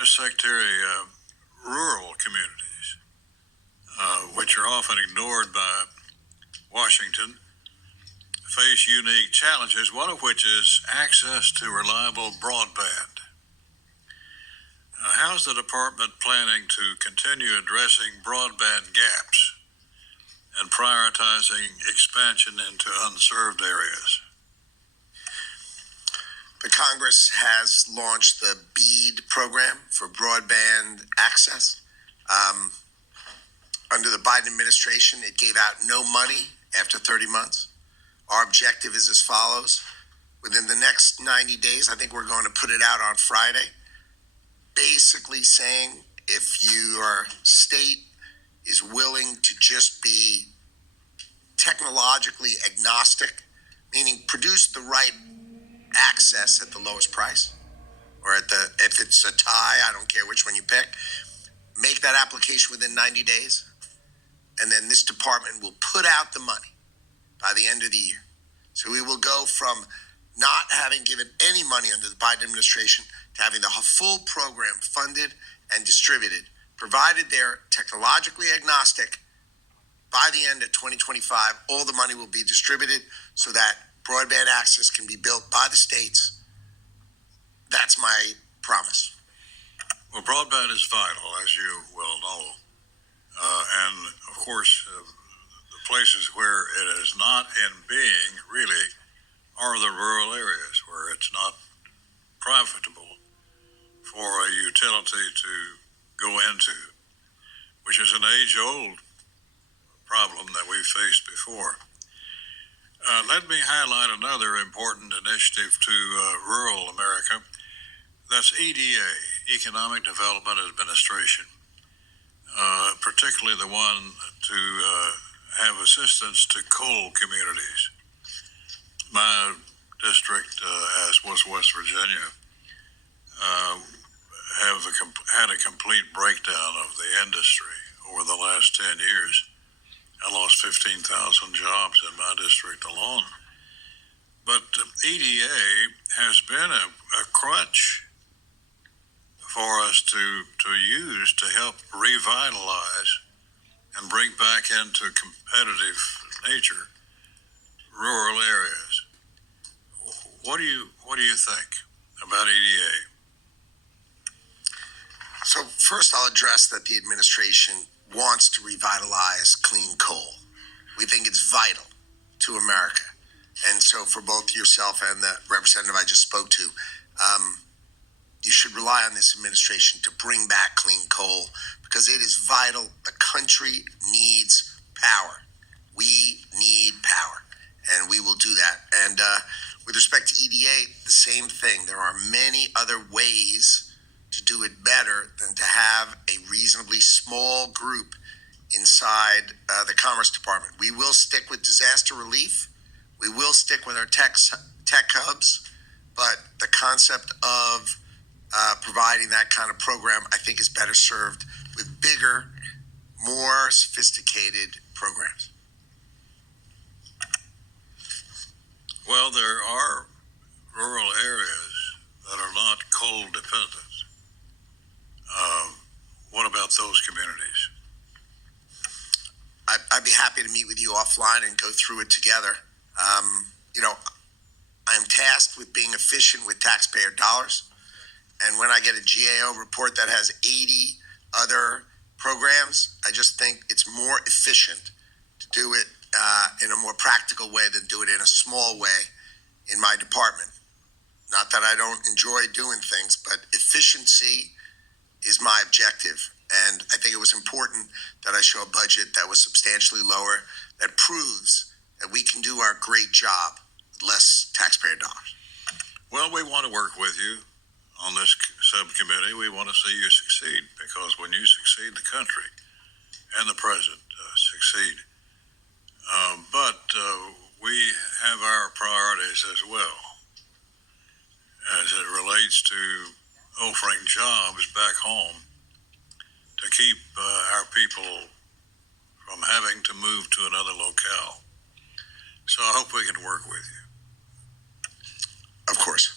Ms. Secretary, rural communities, which are often ignored by Washington, face unique challenges, one of which is access to reliable broadband. How's the department planning to continue addressing broadband gaps and prioritizing expansion into unserved areas? The Congress has launched the BEAD program for broadband access. Under the Biden administration, it gave out no money after 30 months. Our objective is as follows. Within the next 90 days, I think we're going to put it out on Friday, basically saying if your state is willing to just be technologically agnostic, meaning produce the right access at the lowest price, or if it's a tie, I don't care which one you pick, make that application within 90 days, and then this department will put out the money by the end of the year. So we will go from not having given any money under the Biden administration to having the full program funded and distributed, provided they're technologically agnostic. By the end of 2025, all the money will be distributed so that broadband access can be built by the states. That's my promise. Well, broadband is vital, as you well know. And, of course, the places where it is not in being, really, are the rural areas where it's not profitable for a utility to go into, which is an age-old problem that we've faced before. Let me highlight another important initiative to rural America. That's EDA, Economic Development Administration, particularly the one to have assistance to coal communities. My district, as was West Virginia, had a complete breakdown of the industry over the last 10 years. I lost 15,000 jobs in my district alone. But EDA has been a crutch for us to use to help revitalize and bring back into competitive nature rural areas. What do you think about EDA? So first, I'll address that the administration wants to revitalize clean coal. We think it's vital to America. And so for both yourself and the representative I just spoke to, you should rely on this administration to bring back clean coal because it is vital. The country needs power. We need power, and we will do that. And with respect to EDA, the same thing. There are many other ways to do it better than to have a reasonably small group inside the Commerce Department. We will stick with disaster relief. We will stick with our tech hubs, but the concept of providing that kind of program, I think, is better served with bigger, more sophisticated programs. Well, there are rural areas that are not coal dependent. What about those communities? I'd be happy to meet with you offline and go through it together. I'm tasked with being efficient with taxpayer dollars. And when I get a GAO report that has 80 other programs, I just think it's more efficient to do it in a more practical way than do it in a small way in my department. Not that I don't enjoy doing things, but efficiency is my objective. And I think it was important that I show a budget that was substantially lower, that proves that we can do our great job with less taxpayer dollars. Well, we want to work with you on this subcommittee. We want to see you succeed, because when you succeed, the country and the president succeed. But we have our priorities as well, as it relates to offering jobs back home to keep our people from having to move to another locale. So I hope we can work with you. Of course.